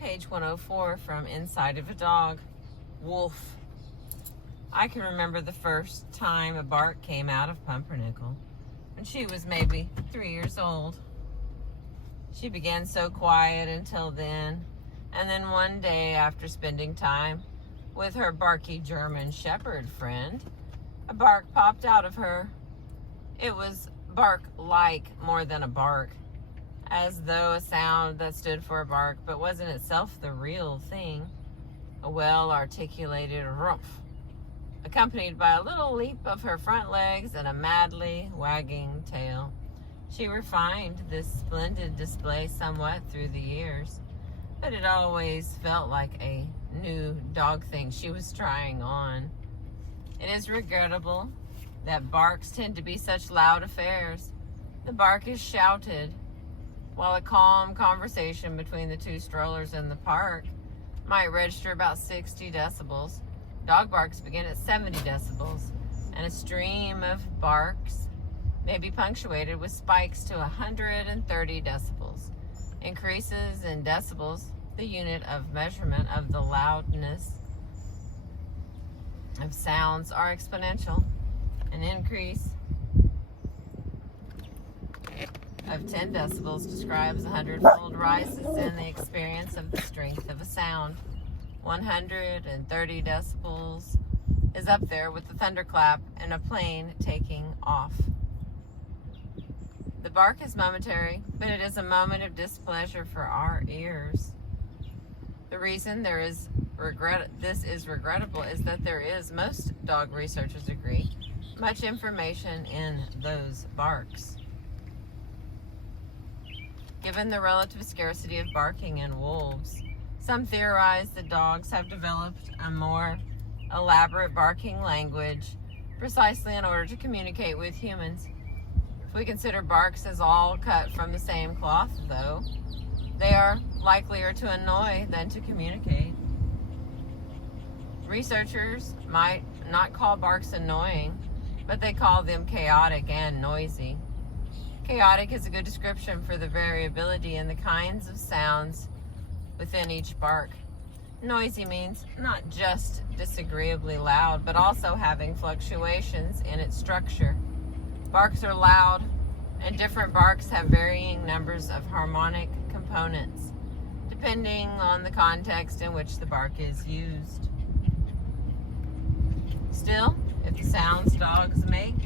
Page 104 from Inside of a Dog. Wolf. I can remember the first time a bark came out of Pumpernickel when she was maybe 3 years old. She began so quiet until then, and then one day after spending time with her barky German Shepherd friend, a bark popped out of her. It was bark-like more than a bark, as though a sound that stood for a bark but wasn't itself the real thing, a well-articulated rumph, accompanied by a little leap of her front legs and a madly wagging tail. She refined this splendid display somewhat through the years, but it always felt like a new dog thing she was trying on. It is regrettable that barks tend to be such loud affairs. The bark is shouted, while a calm conversation between the two strollers in the park might register about 60 decibels. Dog barks begin at 70 decibels, and a stream of barks may be punctuated with spikes to 130 decibels. Increases in decibels, the unit of measurement of the loudness of sounds, are exponential. An increase of 10 decibels describes 100-fold rises in the experience of the strength of a sound. 130 decibels is up there with the thunderclap and a plane taking off. The bark is momentary, but it is a moment of displeasure for our ears. The reason this is regrettable is that there is, most dog researchers agree, much information in those barks. Given the relative scarcity of barking in wolves, some theorize that dogs have developed a more elaborate barking language precisely in order to communicate with humans. If we consider barks as all cut from the same cloth, though, they are likelier to annoy than to communicate. Researchers might not call barks annoying, but they call them chaotic and noisy. Chaotic is a good description for the variability in the kinds of sounds within each bark. Noisy means not just disagreeably loud, but also having fluctuations in its structure. Barks are loud, and different barks have varying numbers of harmonic components, depending on the context in which the bark is used. Still, if the sounds dogs make,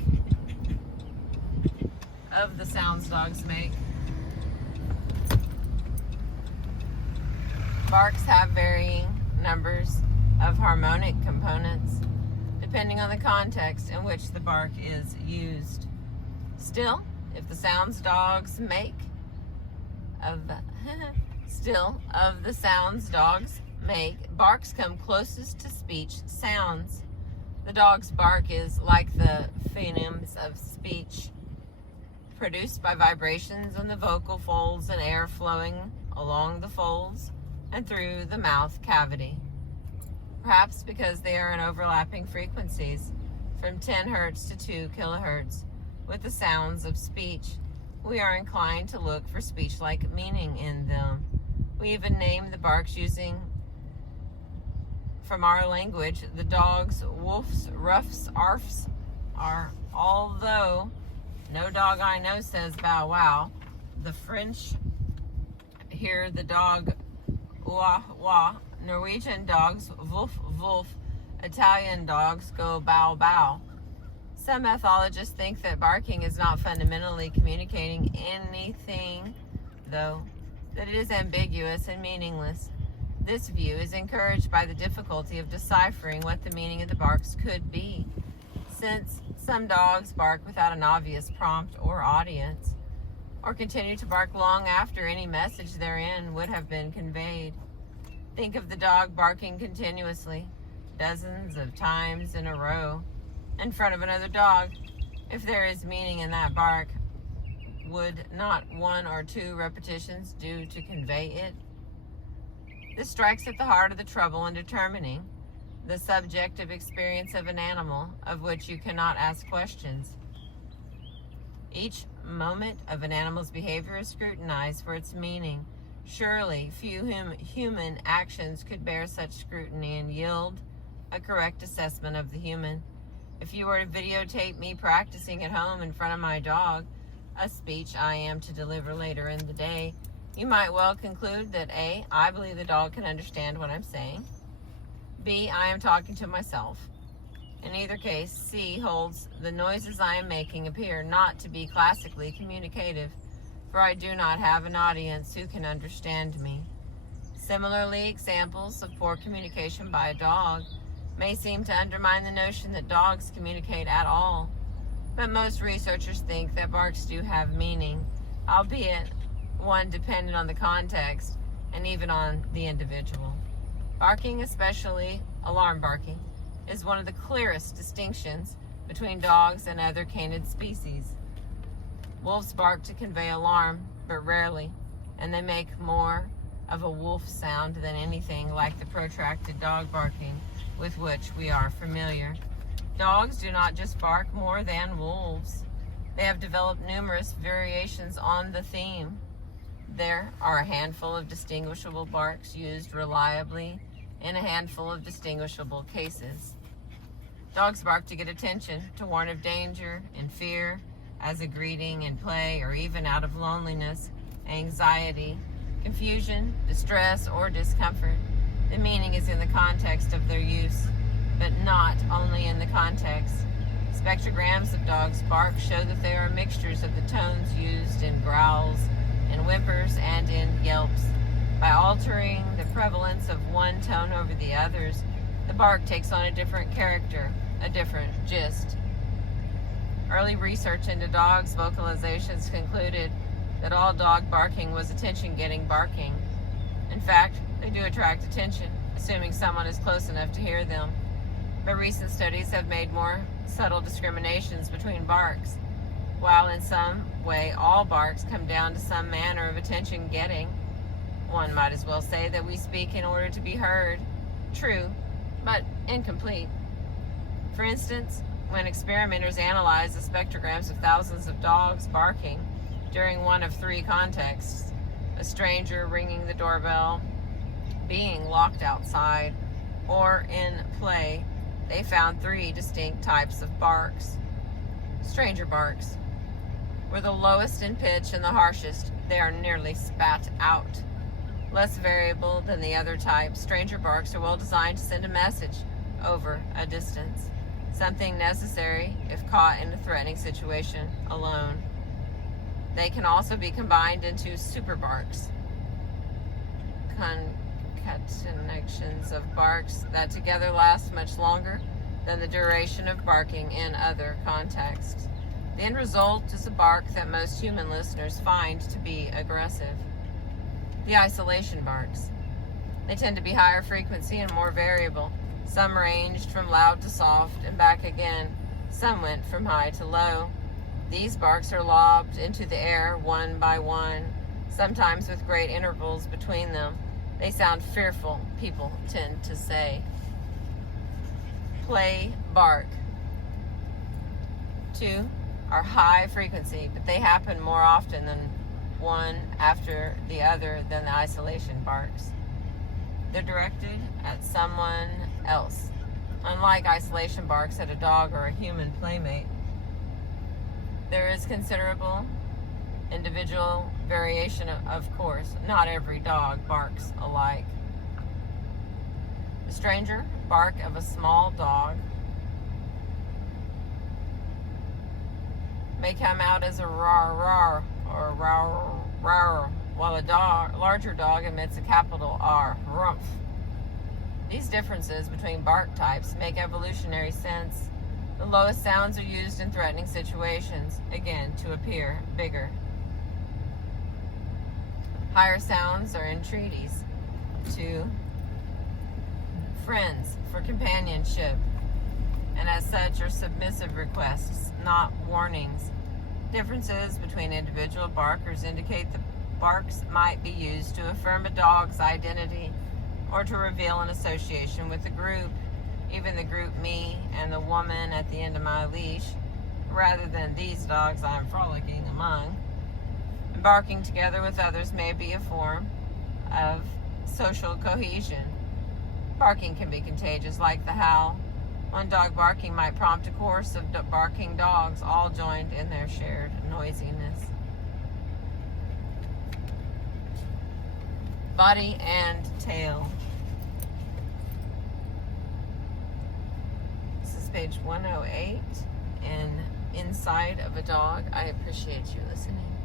barks have varying numbers of harmonic components, depending on the context in which the bark is used. Still, if the sounds dogs make barks come closest to speech sounds. The dog's bark is like the phonemes of speech, produced by vibrations on the vocal folds and air flowing along the folds and through the mouth cavity. Perhaps because they are in overlapping frequencies from 10 hertz to 2 kilohertz with the sounds of speech, we are inclined to look for speech-like meaning in them. We even name the barks using from our language. The dogs, woofs, ruffs, arfs are, although no dog I know says bow wow. The French hear the dog wah wah. Norwegian dogs woof woof. Italian dogs go bow bow. Some ethologists think that barking is not fundamentally communicating anything, though, that it is ambiguous and meaningless. This view is encouraged by the difficulty of deciphering what the meaning of the barks could be, since some dogs bark without an obvious prompt or audience, or continue to bark long after any message therein would have been conveyed. Think of the dog barking continuously, dozens of times in a row, in front of another dog. If there is meaning in that bark, would not 1 or 2 repetitions do to convey it? This strikes at the heart of the trouble in determining the subjective experience of an animal of which you cannot ask questions. Each moment of an animal's behavior is scrutinized for its meaning, Surely few human actions could bear such scrutiny and yield a correct assessment of the human. If you were to videotape me practicing at home in front of my dog, a speech I am to deliver later in the day, you might well conclude that A, I believe the dog can understand what I'm saying. B, I am talking to myself. In either case, C holds the noises I am making appear not to be classically communicative, for I do not have an audience who can understand me. Similarly, examples of poor communication by a dog may seem to undermine the notion that dogs communicate at all, but most researchers think that barks do have meaning, albeit one dependent on the context and even on the individual. Barking, especially alarm barking, is one of the clearest distinctions between dogs and other canid species. Wolves bark to convey alarm, but rarely, and they make more of a wolf sound than anything like the protracted dog barking with which we are familiar. Dogs do not just bark more than wolves. They have developed numerous variations on the theme. There are a handful of distinguishable barks used reliably in a handful of distinguishable cases. Dogs bark to get attention, to warn of danger and fear, as a greeting in play, or even out of loneliness, anxiety, confusion, distress, or discomfort. The meaning is in the context of their use, but not only in the context. Spectrograms of dogs' bark show that they are mixtures of the tones used in growls, in whimpers, and in yelps. By altering the prevalence of one tone over the others, the bark takes on a different character, a different gist. Early research into dogs' vocalizations concluded that all dog barking was attention-getting barking. In fact, they do attract attention, assuming someone is close enough to hear them. But recent studies have made more subtle discriminations between barks. While in some way all barks come down to some manner of attention-getting, one might as well say that we speak in order to be heard. True, but incomplete. For instance, when experimenters analyzed the spectrograms of thousands of dogs barking during one of three contexts, a stranger ringing the doorbell, being locked outside, or in play, they found three distinct types of barks. Stranger barks were the lowest in pitch and the harshest. They are nearly spat out. Less variable than the other types, stranger barks are well designed to send a message over a distance, something necessary if caught in a threatening situation alone. They can also be combined into super barks, concatenations of barks that together last much longer than the duration of barking in other contexts. The end result is a bark that most human listeners find to be aggressive. The isolation barks. They tend to be higher frequency and more variable. Some ranged from loud to soft and back again. Some went from high to low. These barks are lobbed into the air one by one, sometimes with great intervals between them. They sound fearful, people tend to say. Play bark. 2 are high frequency, but they happen more often than one after the other than the isolation barks. They're directed at someone else, unlike isolation barks at a dog or a human playmate. There is considerable individual variation, of course. Not every dog barks alike. The stranger bark of a small dog may come out as a rawr rawr or rawr rawr, while a larger dog emits a capital R, rumph. These differences between bark types make evolutionary sense. The lowest sounds are used in threatening situations, again, to appear bigger. Higher sounds are entreaties to friends for companionship, and as such are submissive requests, not warnings. Differences between individual barkers indicate the barks might be used to affirm a dog's identity or to reveal an association with the group, even the group me and the woman at the end of my leash, rather than these dogs I am frolicking among. Barking together with others may be a form of social cohesion. Barking can be contagious, like the howl. One dog barking might prompt a chorus of barking dogs, all joined in their shared noisiness. Body and tail. This is page 108 in Inside of a Dog. I appreciate you listening.